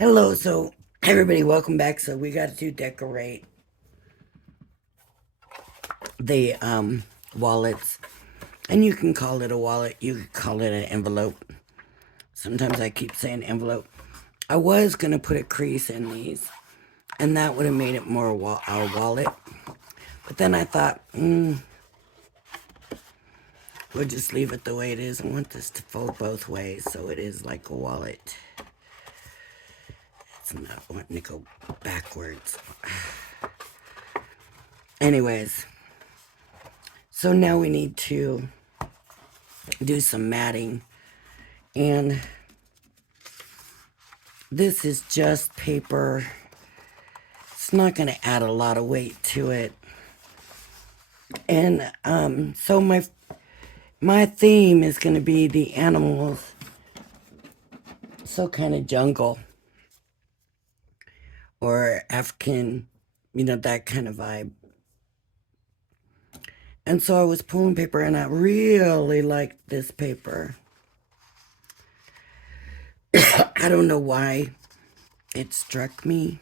Hello, so everybody, welcome back. So we got to decorate the wallets, and you can call it a wallet, you can call it an envelope. Sometimes I keep saying envelope. I was gonna put a crease in these, and that would have made it more our wallet. But then I thought, we'll just leave it the way it is. I want this to fold both ways, so it is like a wallet. It's not wanting to go backwards. Anyways, so now we need to do some matting, and this is just paper. It's not going to add a lot of weight to it. And so my theme is going to be the animals, so kind of jungle or African, that kind of vibe. And so I was pulling paper, and I really liked this paper. I don't know why it struck me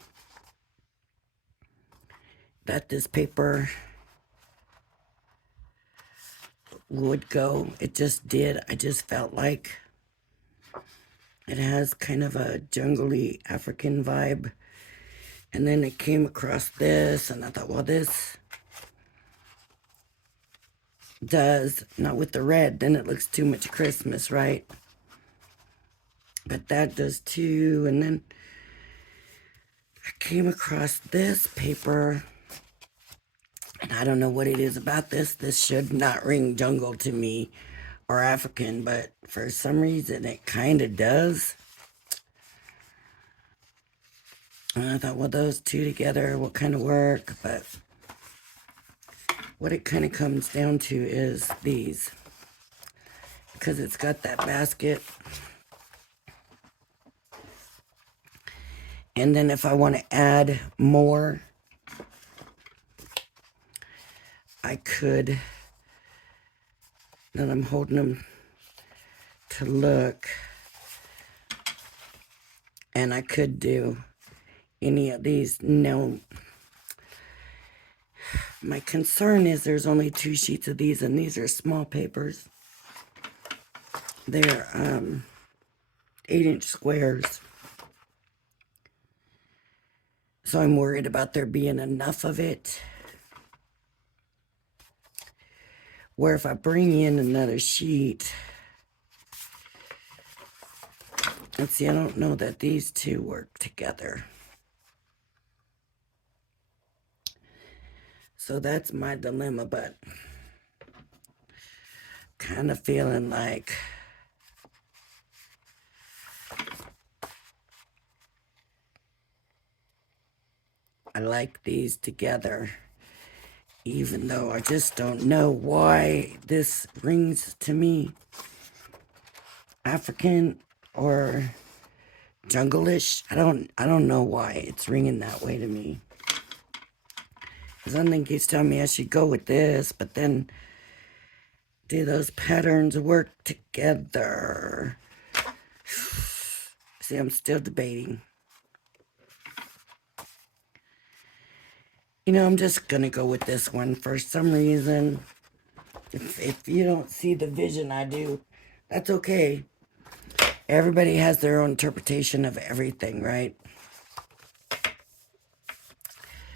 that this paper would go. It just did. I just felt like it has kind of a jungly African vibe. And then it came across this, and I thought, well, this does, not with the red, then it looks too much Christmas, right? But that does too. And then I came across this paper, and I don't know what it is about this. This should not ring jungle to me or African, but for some reason it kind of does. And I thought, well, those two together will kind of work, but what it kind of comes down to is these, because it's got that basket. And then if I want to add more, I could, then I'm holding them to look, and I could do any of these. No, my concern is there's only 2 sheets of these, and these are small papers. They're 8-inch squares. So I'm worried about there being enough of it, where if I bring in another sheet, let's see, I don't know that these two work together. So that's my dilemma, but kind of feeling like I like these together, even though I just don't know why this rings to me African or jungle-ish. I don't know why it's ringing that way to me. Because I think he's telling me I should go with this, but then do those patterns work together? See, I'm still debating. I'm just gonna go with this one for some reason. If you don't see the vision I do, that's okay. Everybody has their own interpretation of everything, right?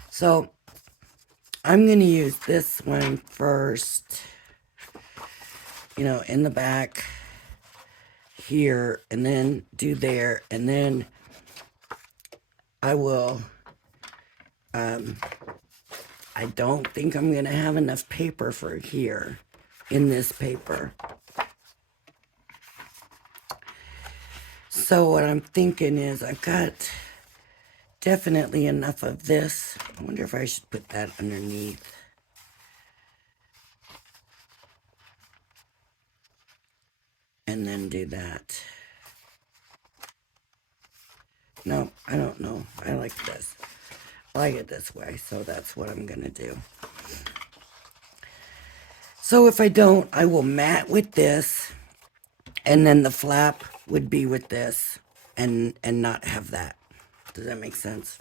So I'm gonna use this one first, in the back here, and then do there, and then I will, I don't think I'm gonna have enough paper for here in this paper. So what I'm thinking is I've got definitely enough of this. I wonder if I should put that underneath. And then do that. No, I don't know. I like this. I like it this way, so that's what I'm gonna do. So if I don't, I will mat with this, and then the flap would be with this, and not have that. Does that make sense?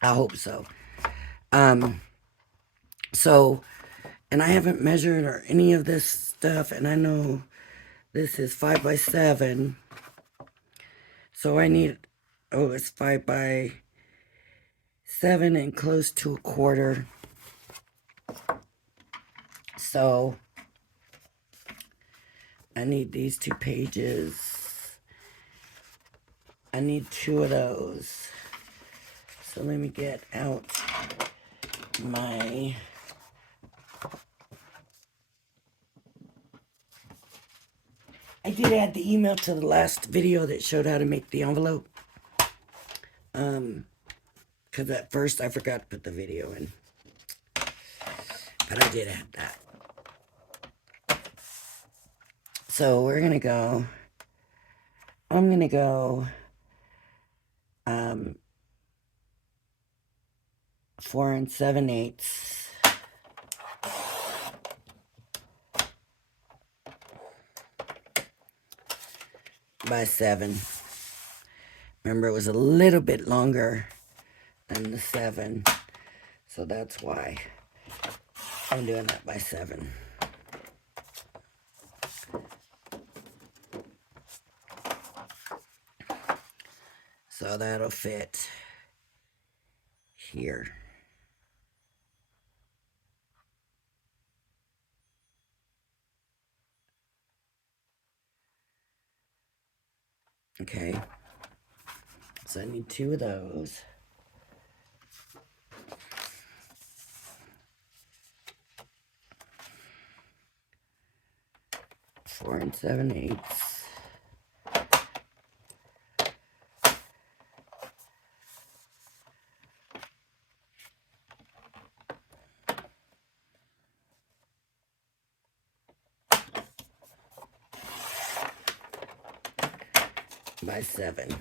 I hope so. So, and I haven't measured or any of this stuff, and I know this is 5 by 7. So I need, oh, it's 5 by 7 and close to a quarter. So I need these 2 pages. I need 2 of those. So let me get out my I did add the email to the last video that showed how to make the envelope. Because at first I forgot to put the video in. But I did add that. So we're going to go, I'm going to go 4 7/8 by 7. Remember, it was a little bit longer than the 7, so that's why I'm doing that by 7. So that'll fit here. Okay, so I need 2 of those. Four 7/8 by 7.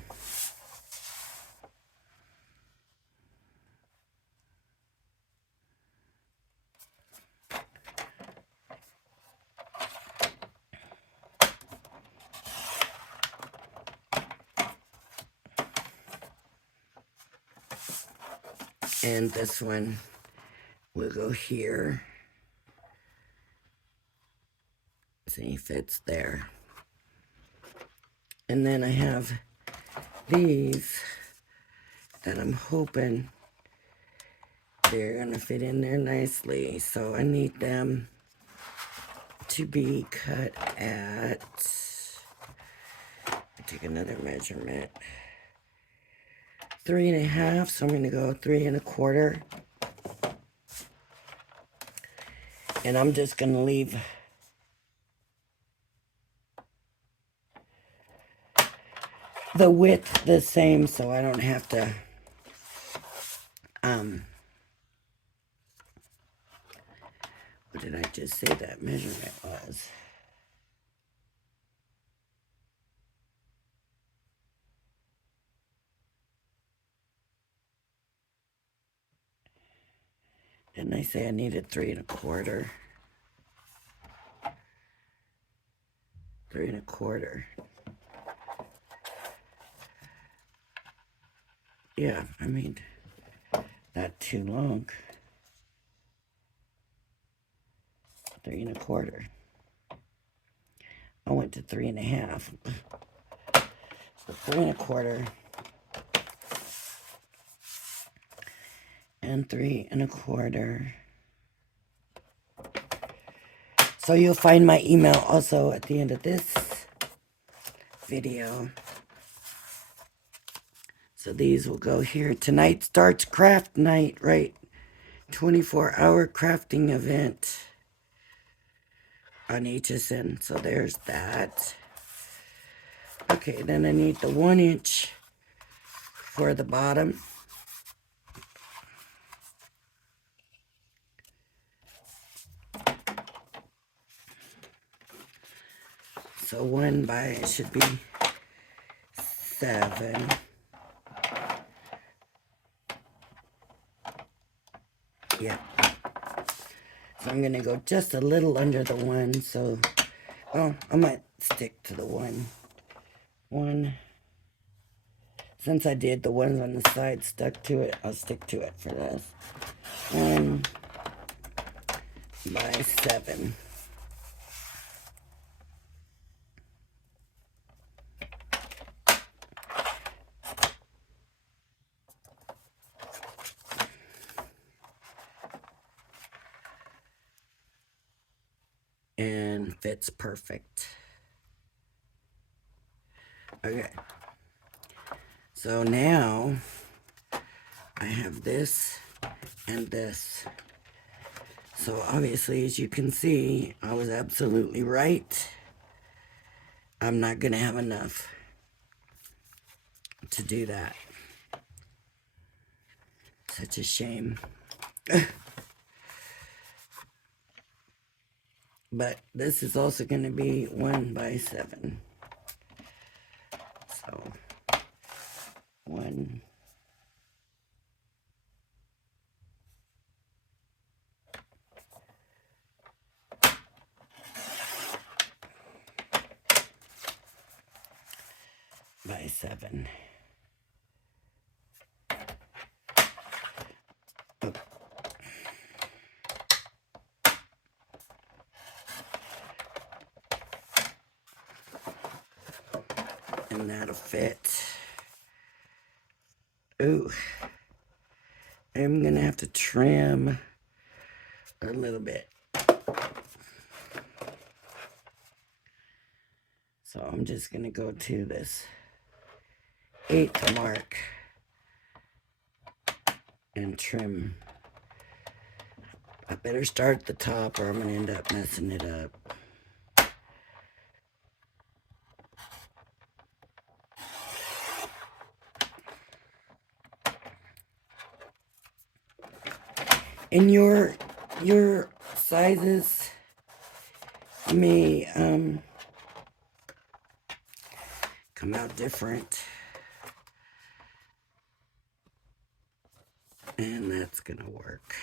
And this one will go here. See, fits there. And then I have these that I'm hoping they're gonna fit in there nicely. So I need them to be cut at, take another measurement, 3 1/2. So I'm gonna go 3 1/4. And I'm just gonna leave the width the same so I don't have to what did I just say that measurement was? Didn't I say I needed 3 1/4? 3 1/4. Yeah, I mean, not too long. 3 1/4. I went to 3 1/2. So 3 1/4 and 3 1/4. So you'll find my email also at the end of this video. So these will go here. Tonight starts craft night, right? 24-hour crafting event on HSN. So there's that. Okay, then I need the 1 inch for the bottom. So 1 by, it should be 7. Yeah. So I'm gonna go just a little under the 1. So, oh, I might stick to the 1. 1. since I did the ones on the side stuck to it, I'll stick to it for this. 1 by 7. And fits perfect. Okay. So now I have this and this. So obviously, as you can see, I was absolutely right. I'm not going to have enough to do that. Such a shame. But this is also going to be 1 by 7. So 1 by 7. Oh. And that'll fit. Ooh. I'm gonna have to trim a little bit. So I'm just gonna go to this 8th mark and trim. I better start at the top or I'm gonna end up messing it up. And your sizes may come out different. And that's gonna work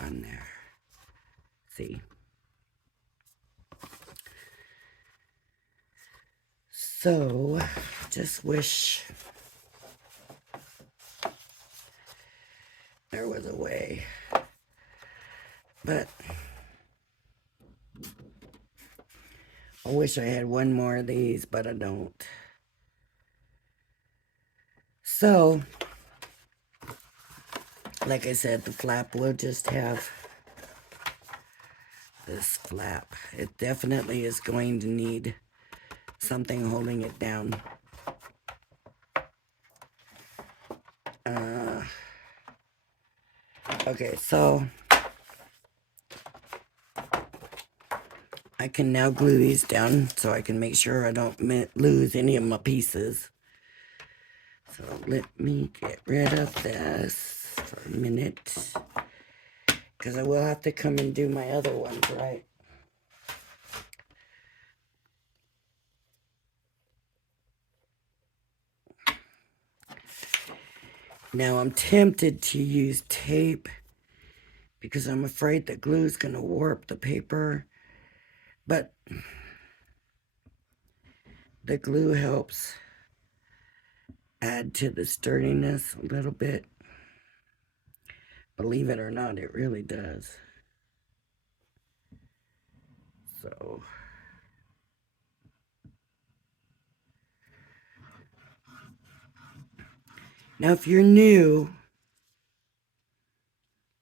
on there. See? So, just wish there was a way. But I wish I had one more of these, but I don't. So, like I said, the flap will just have this flap. It definitely is going to need something holding it down. Okay, so I can now glue these down so I can make sure I don't lose any of my pieces. So let me get rid of this for a minute, because I will have to come and do my other ones, right? Now I'm tempted to use tape because I'm afraid the glue is going to warp the paper, but the glue helps add to the sturdiness a little bit. Believe it or not, it really does. So now if you're new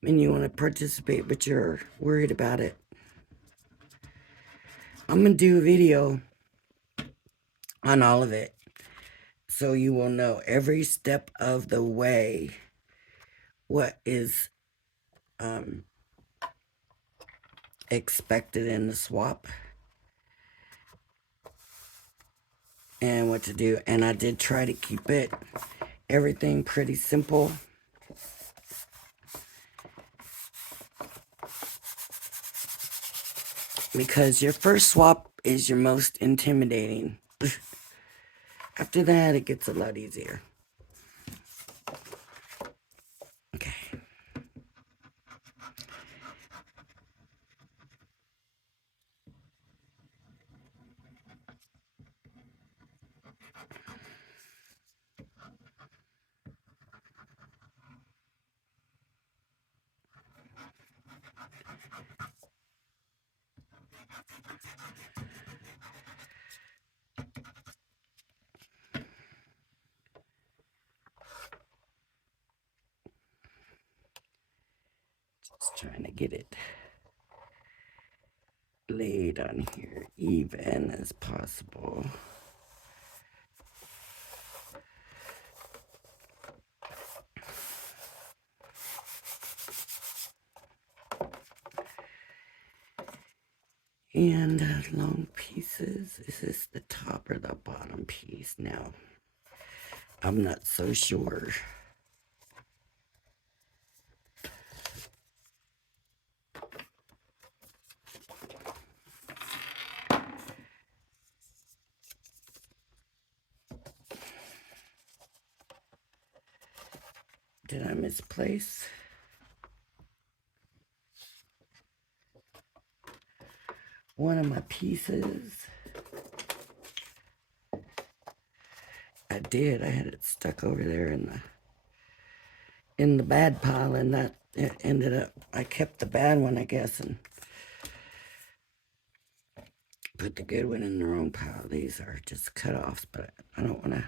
and you want to participate but you're worried about it, I'm going to do a video on all of it so you will know every step of the way what is expected in the swap and what to do. And I did try to keep everything pretty simple. Because your first swap is your most intimidating. After that, it gets a lot easier. Okay. get it laid on here even as possible. And long pieces, is this the top or the bottom piece now? I'm not so sure. Did I misplace? One of my pieces? I did. I had it stuck over there in the bad pile, and that it ended up, I kept the bad one, I guess, and put the good one in the wrong pile. These are just cut-offs, but I don't want to.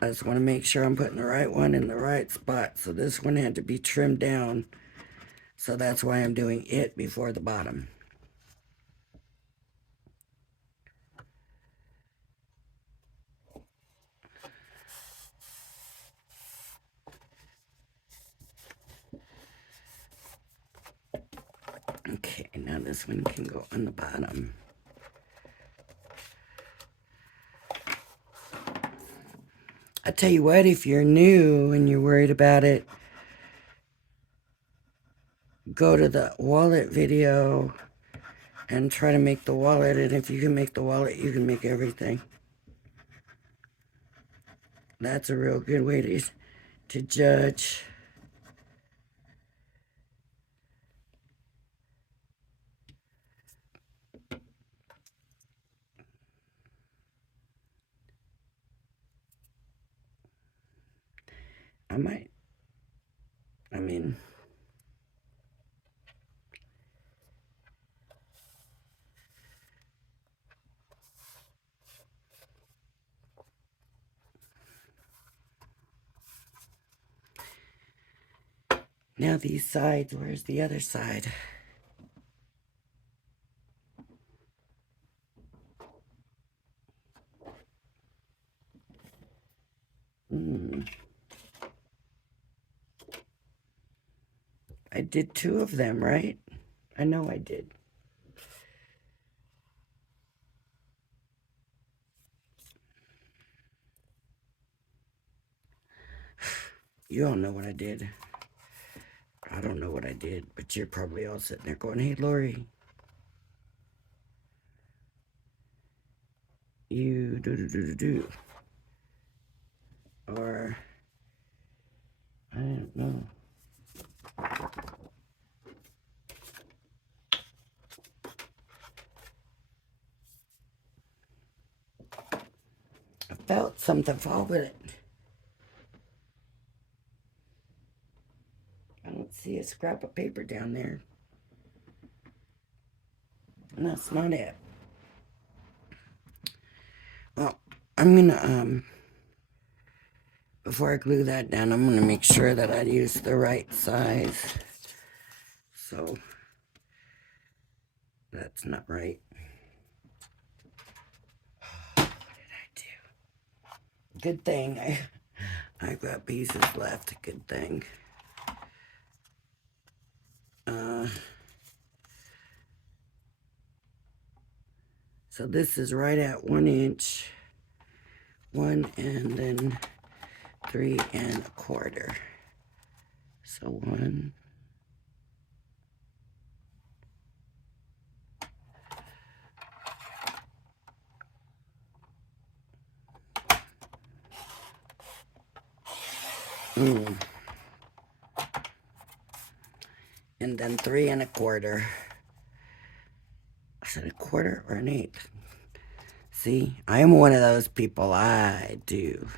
I just want to make sure I'm putting the right one in the right spot. So this one had to be trimmed down. So that's why I'm doing it before the bottom. Okay, now this one can go on the bottom. I tell you what, if you're new and you're worried about it, go to the wallet video and try to make the wallet. And if you can make the wallet, you can make everything. That's a real good way to judge. I mean, now these sides, where's the other side? I did 2 of them, right? I know I did. You all know what I did. I don't know what I did, but you're probably all sitting there going, hey, Lori, you do. Or, I don't know. I felt something fall with it. I don't see a scrap of paper down there. And that's not it. Well, I'm gonna, before I glue that down, I'm gonna make sure that I use the right size. So, that's not right. What did I do? Good thing I've got pieces left. Good thing. So this is right at 1 inch, 1 and then 3 1/4. So 1. And then 3 1/4. Is it a quarter or an eighth? See, I'm one of those people. I do.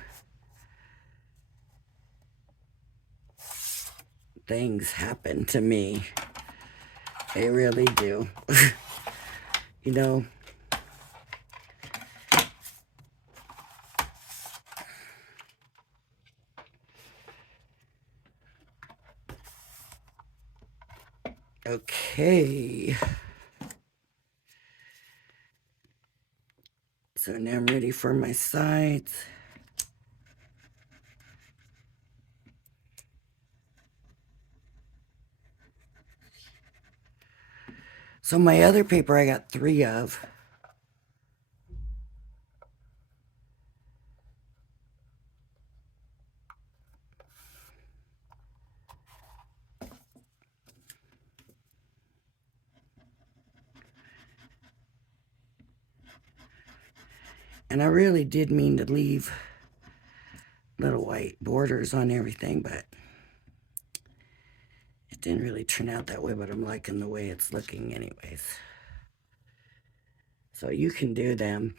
Things happen to me. They really do. You know. Okay. So now I'm ready for my sides. So my other paper I got 3 of. And I really did mean to leave little white borders on everything, but it didn't really turn out that way, but I'm liking the way it's looking anyways. So you can do them.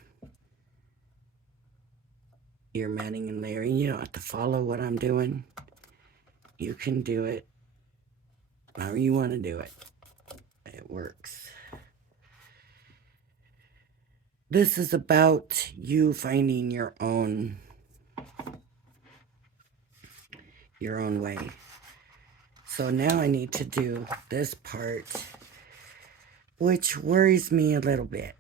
You're matting and layering. You don't have to follow what I'm doing. You can do it however you want to do it. It works. This is about you finding your own way. So now I need to do this part, which worries me a little bit.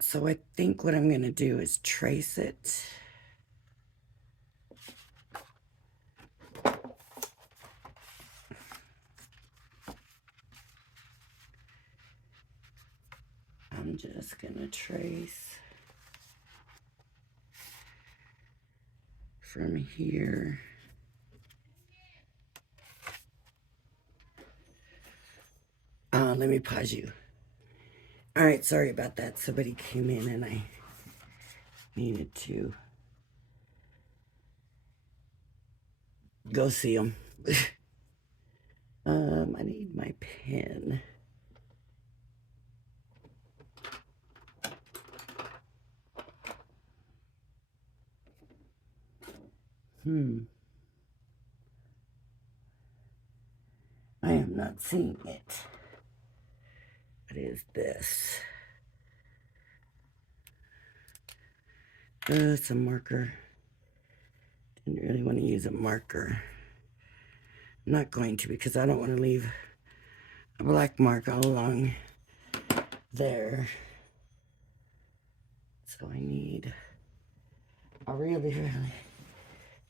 So I think what I'm going to do is trace it. I'm just going to trace from here. Let me pause you. All right, sorry about that. Somebody came in and I needed to go see them. I need my pen. I am not seeing it. What is this? It's a marker. Didn't really want to use a marker. I'm not going to because I don't want to leave a black mark all along there. So I really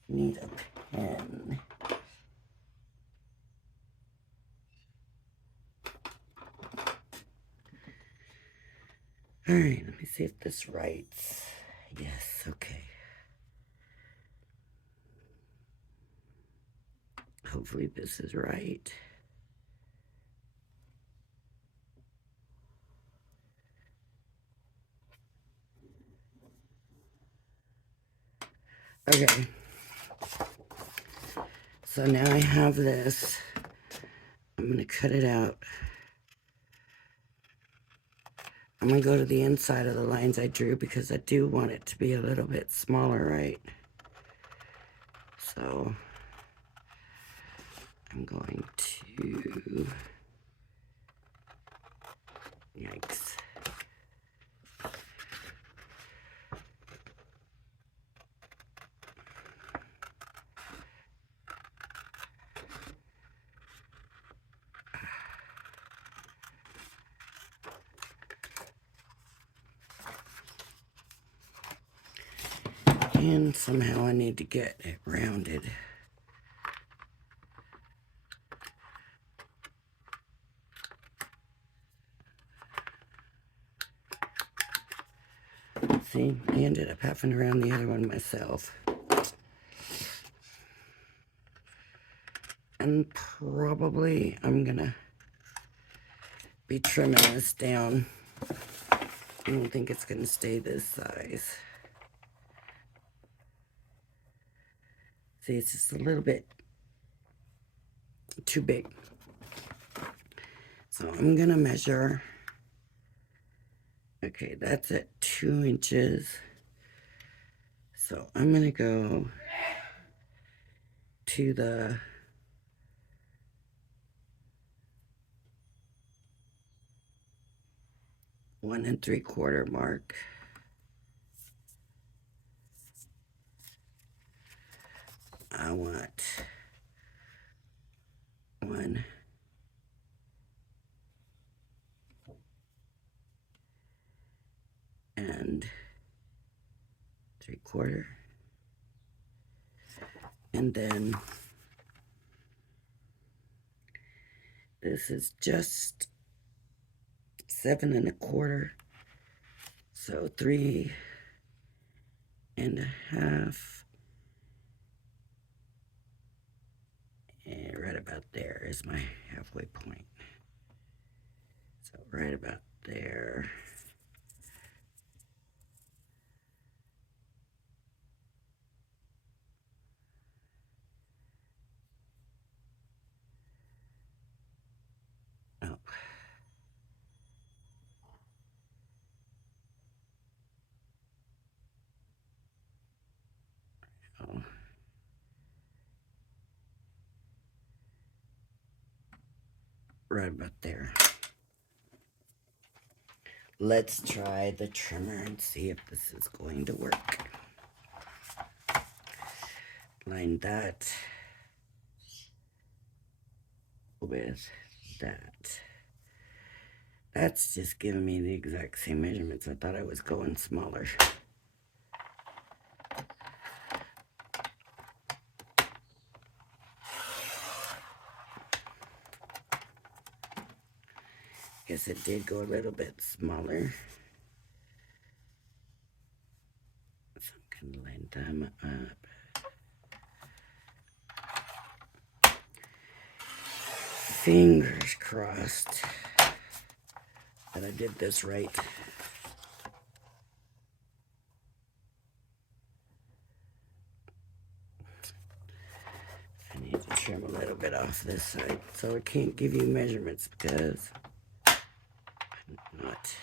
need a pen. All right, let me see if this writes. Yes, okay. Hopefully this is right. Okay. So now I have this. I'm going to cut it out. I'm going to go to the inside of the lines I drew because I do want it to be a little bit smaller, right? So I'm going to, yikes. And somehow I need to get it rounded. See, I ended up having to round the other one myself. And probably I'm gonna be trimming this down. I don't think it's gonna stay this size. See, it's just a little bit too big. So I'm gonna measure. Okay, that's at 2 inches. So I'm gonna go to the one and 3/4 mark. I want 1 and 3/4, and then this is just 7 1/4, so 3 1/2, and right about there is my halfway point. So right about there. Oh. Oh. Right about there. Let's try the trimmer and see if this is going to work. Line that with that. That's just giving me the exact same measurements. I thought I was going smaller. Guess it did go a little bit smaller. So I'm gonna line them up. Fingers crossed that I did this right. I need to trim a little bit off this side, so I can't give you measurements because I'm not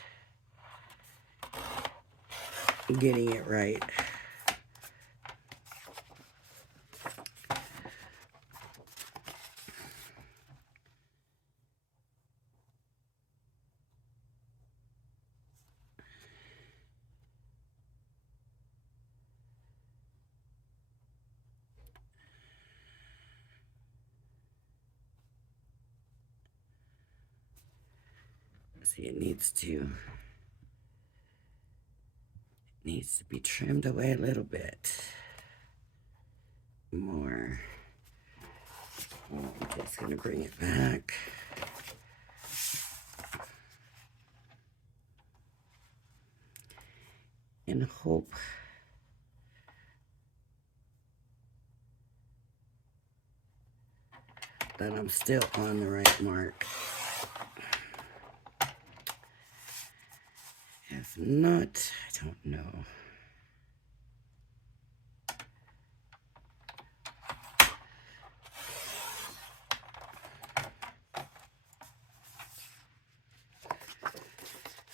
getting it right. See, it needs to be trimmed away a little bit more. I'm just gonna bring it back. And hope that I'm still on the right mark. If not, I don't know.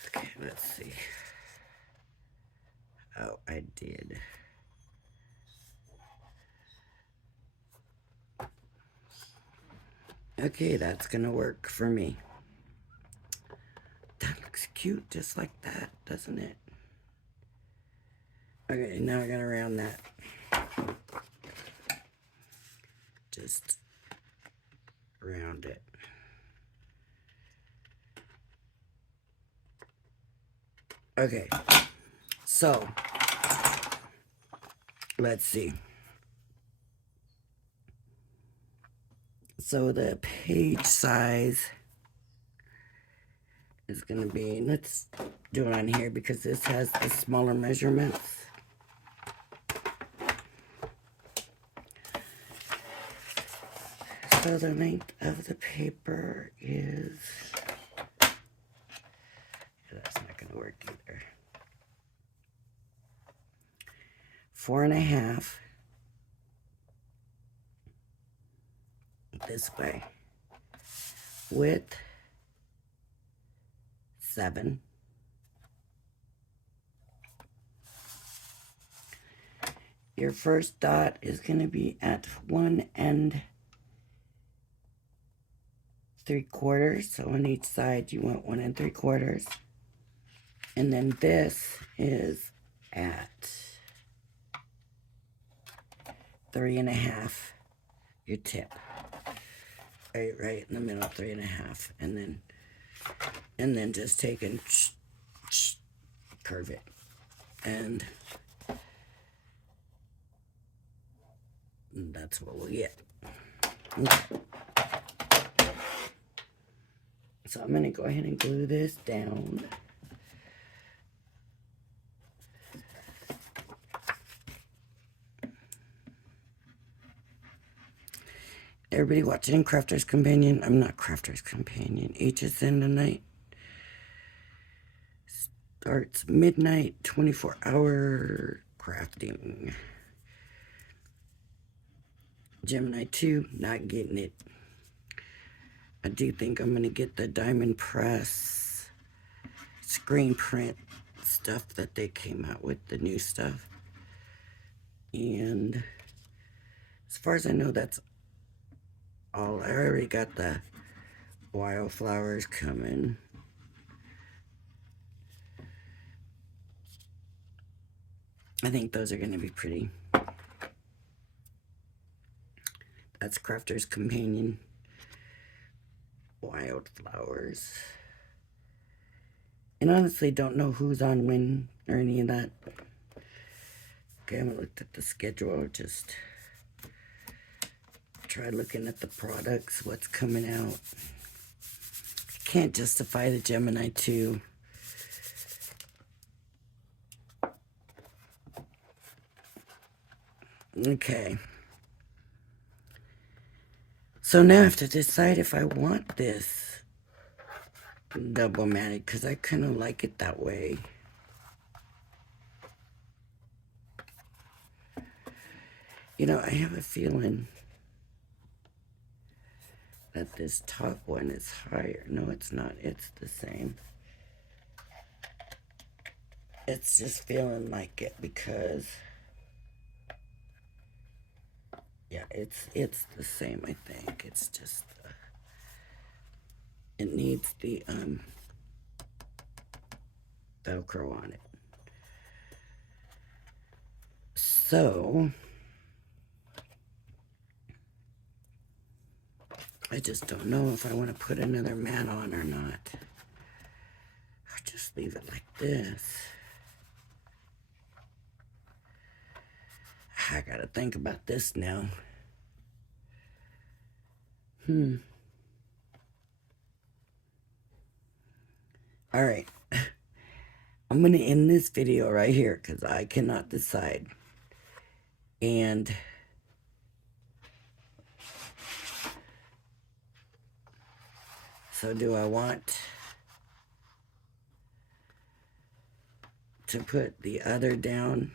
Okay, let's see. Oh, I did. Okay, that's gonna work for me. That looks cute just like that, doesn't it? Okay, now I gotta round that. Just round it. Okay, so let's see. So the page size is going to be, let's do it on here because this has the smaller measurements. So the length of the paper is, that's not going to work either. 4 1/2 this way. Width 7. Your first dot is going to be at 1 3/4. So on each side you want 1 3/4. And then this is at 3.5, your tip. Right in the middle, 3.5, and then just take and curve it, and that's what we'll get. Okay. So I'm gonna go ahead and glue this down. Everybody watching Crafter's Companion, I'm not Crafter's Companion, HSN tonight. Starts midnight, 24-hour crafting. Gemini 2, not getting it. I do think I'm going to get the Diamond Press screen print stuff that they came out with, the new stuff. And as far as I know, that's all. I already got the wildflowers coming. I think those are going to be pretty. That's Crafter's Companion. Wildflowers. And honestly, don't know who's on when or any of that. Okay, I haven't looked at the schedule. Just try looking at the products, what's coming out. I can't justify the Gemini 2. Okay. So now I have to decide if I want this double matted, because I kind of like it that way. You know, I have a feeling that this top one is higher. No, it's not. It's the same. It's just feeling like it because, yeah, it's the same, I think. It's just, it needs the Velcro on it. So, I just don't know if I want to put another mat on or not. Or just leave it like this. I gotta think about this now. Alright. I'm gonna end this video right here because I cannot decide. And so do I want to put the other down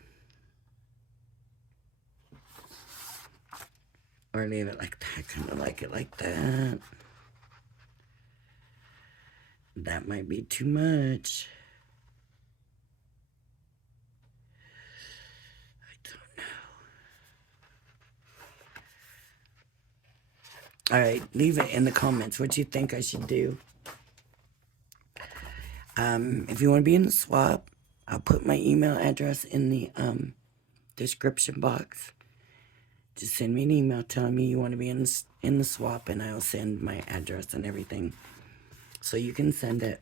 or leave it like that? I kind of like it like that. That might be too much. I don't know. All right, leave it in the comments what you think I should do. If you want to be in the swap, I'll put my email address in the description box. Just send me an email telling me you want to be in the swap, and I'll send my address and everything. So you can send it.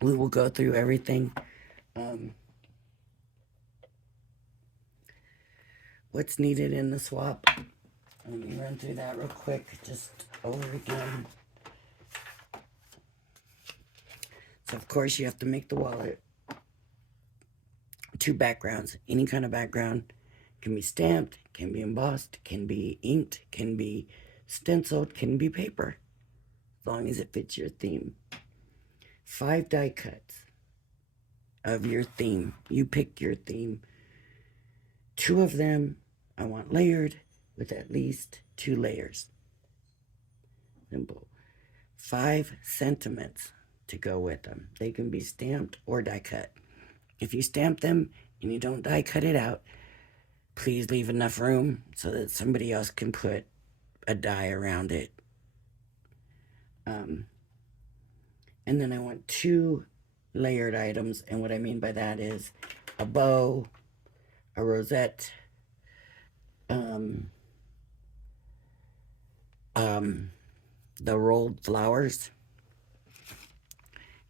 We will go through everything. What's needed in the swap. Let me run through that real quick, just over again. So of course you have to make the wallet. 2 backgrounds, any kind of background. Can be stamped, can be embossed, can be inked, can be stenciled, can be paper. As long as it fits your theme. 5 die cuts of your theme. You pick your theme. 2 of them I want layered with at least 2 layers. Simple. 5 sentiments to go with them. They can be stamped or die cut. If you stamp them and you don't die cut it out, please leave enough room so that somebody else can put a die around it. And then I want 2 layered items, and what I mean by that is a bow, a rosette, um, um, the rolled flowers,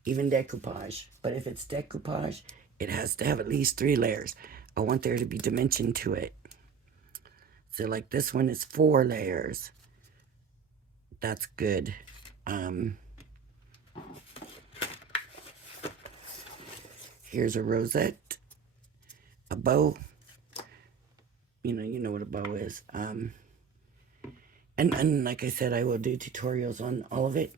even decoupage. But if it's decoupage, it has to have at least 3 layers. I want there to be dimension to it. So like this one is 4 layers. That's good. Here's a rosette, a bow. You know what a bow is. And like I said, I will do tutorials on all of it.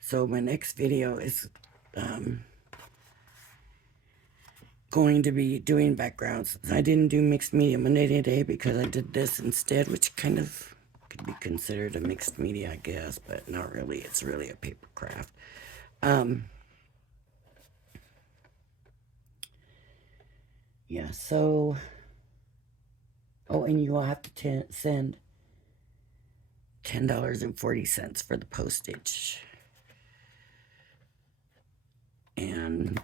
So my next video is going to be doing backgrounds. I didn't do mixed media Monday today because I did this instead, which kind of could be considered a mixed media, I guess, but not really. It's really a paper craft. Yeah, so, oh, and you will have to send $10.40 for the postage. And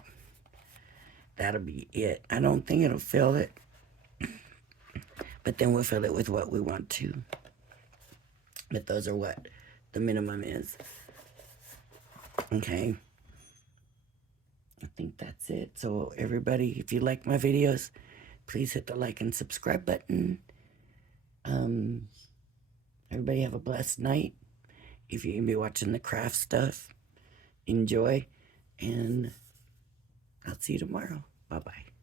that'll be it. I don't think it'll fill it, but then we'll fill it with what we want to. But those are what the minimum is. Okay. I think that's it. So everybody, if you like my videos, please hit the like and subscribe button. Everybody have a blessed night. If you can be watching the craft stuff, enjoy. And I'll see you tomorrow. Bye-bye.